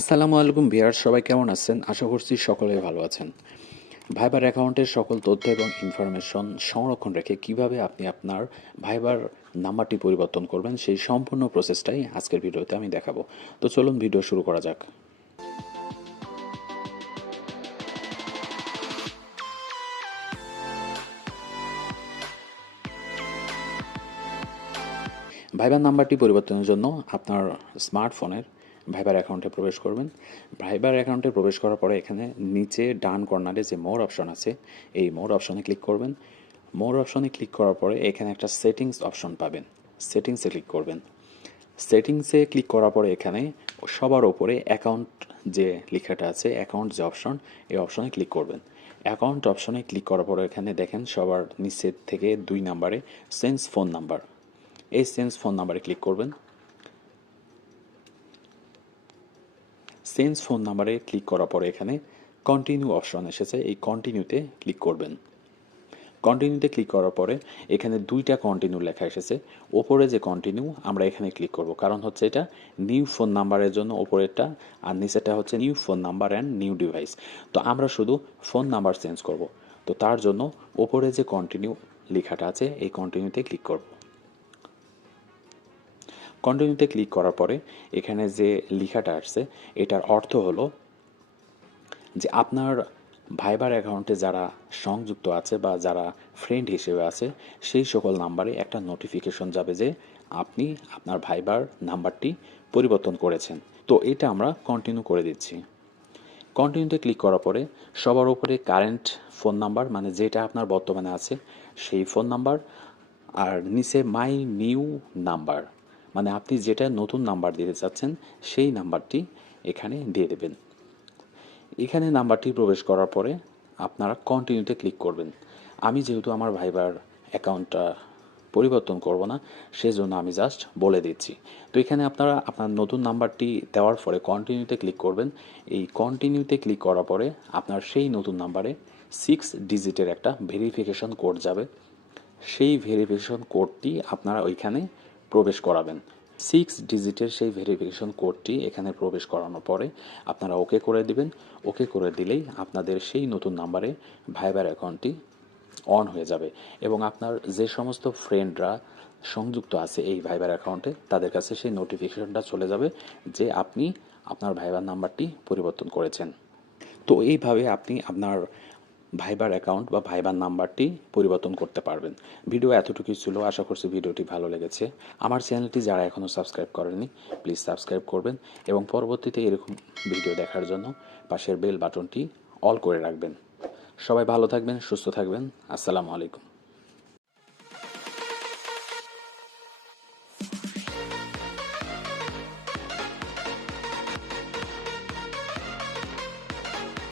আসসালামু আলাইকুম ভিউয়ার্স, সবাই কেমন আছেন? আশা করছি সকলেই ভালো আছেন। ভাইবার অ্যাকাউন্টের সকল তথ্য এবং ইনফরমেশন সংরক্ষণ রেখে কিভাবে আপনি আপনার ভাইবার নাম্বারটি পরিবর্তন করবেন সেই সম্পূর্ণ প্রসেসটাই আজকের ভিডিওতে আমি দেখাবো। তো চলুন ভিডিও শুরু করা যাক। ভাইবার নাম্বারটি পরিবর্তনের জন্য আপনার স্মার্টফোনের ভাইবার অ্যাকাউন্টে প্রবেশ করবেন। ভাইবার অ্যাকাউন্টে প্রবেশ করার পরে এখানে নিচে ডান কর্নারে যে মোর অপশন আছে, এই মোর অপশনে ক্লিক করবেন। মোর অপশনে ক্লিক করার পরে এখানে একটা সেটিংস অপশন পাবেন, সেটিংসে ক্লিক করবেন। সেটিংসে ক্লিক করার পরে এখানে সবার ওপরে অ্যাকাউন্ট যে লেখাটা আছে, অ্যাকাউন্ট যে অপশন, এই অপশনে ক্লিক করবেন। অ্যাকাউন্ট অপশনে ক্লিক করার পরে এখানে দেখেন সবার নিচের থেকে 2 নাম্বারে সেন্স ফোন নাম্বার, এই সেন্স ফোন নাম্বারে ক্লিক করবেন। সেন্স ফোন নাম্বারে ক্লিক করার পরে এখানে কন্টিনিউ অপশন এসেছে, এই কন্টিনিউতে ক্লিক করবেন। কন্টিনিউতে ক্লিক করার পরে এখানে 2টা কন্টিনিউ লেখা এসেছে। ওপরে যে কন্টিনিউ আমরা এখানে ক্লিক করব, কারণ হচ্ছে এটা নিউ ফোন নাম্বারের জন্য ওপরেরটা, আর নিচেরটা হচ্ছে new phone number and new device. তো আমরা শুধু ফোন নাম্বার চেঞ্জ করব, তো তার জন্য ওপরে যে কন্টিনিউ লেখাটা আছে এই কন্টিনিউতে ক্লিক করব। কন্টিনিউতে ক্লিক করার পরে এখানে যে লেখাটা আসছে এটার অর্থ হলো যে আপনার ভাইবার অ্যাকাউন্টে যারা সংযুক্ত আছে বা যারা ফ্রেন্ড হিসেবে আছে সেই সকল নাম্বারে একটা নোটিফিকেশন যাবে যে আপনি আপনার ভাইবার নাম্বারটি পরিবর্তন করেছেন। তো এটা আমরা কন্টিনিউ করে দিচ্ছি। কন্টিনিউতে ক্লিক করার পরে সবার উপরে কারেন্ট ফোন নাম্বার, মানে যেটা আপনার বর্তমানে আছে সেই ফোন নাম্বার, আর নিচে মাই নিউ নাম্বার, মানে আপনি যেটা নতুন নাম্বার দিতে চাচ্ছেন সেই নাম্বারটি এখানে দিয়ে দেবেন। এখানে নাম্বারটি প্রবেশ করার পরে আপনারা কন্টিনিউতে ক্লিক করবেন। আমি যেহেতু আমার ভাইবার অ্যাকাউন্টটা পরিবর্তন করব না, সেজন্য আমি জাস্ট বলে দিচ্ছি। তো এখানে আপনারা আপনার নতুন নাম্বারটি দেওয়ার পরে কন্টিনিউতে ক্লিক করবেন। এই কন্টিনিউতে ক্লিক করার পরে আপনার সেই নতুন নাম্বারে 6 ডিজিটের একটা ভেরিফিকেশন কোড যাবে। সেই ভেরিফিকেশন কোডটি আপনারা ওইখানে প্রবেশ করাবেন। 6 ডিজিটের সেই ভেরিফিকেশন কোডটি এখানে প্রবেশ করানোর পরে আপনারা ওকে করে দিবেন। ওকে করে দিলেই আপনাদের সেই নতুন নাম্বারে ভাইবার অ্যাকাউন্টটি অন হয়ে যাবে এবং আপনার যে সমস্ত ফ্রেন্ডরা সংযুক্ত আছে এই ভাইবার অ্যাকাউন্টে তাদের কাছে সেই নোটিফিকেশনটা চলে যাবে যে আপনি আপনার ভাইবার নাম্বারটি পরিবর্তন করেছেন। তো এইভাবে আপনি আপনার ভাইবার অ্যাকাউন্ট বা ভাইবার নাম্বারটি পরিবর্তন করতে পারবেন। ভিডিও এতটুকুই ছিল, আশা করছি ভিডিওটি ভালো লেগেছে। আমার চ্যানেলটি যারা এখনও সাবস্ক্রাইব করেননি প্লিজ সাবস্ক্রাইব করবেন এবং পরবর্তীতে এরকম ভিডিও দেখার জন্য পাশের বেল বাটনটি অল করে রাখবেন। সবাই ভালো থাকবেন, সুস্থ থাকবেন। আসসালামু আলাইকুম।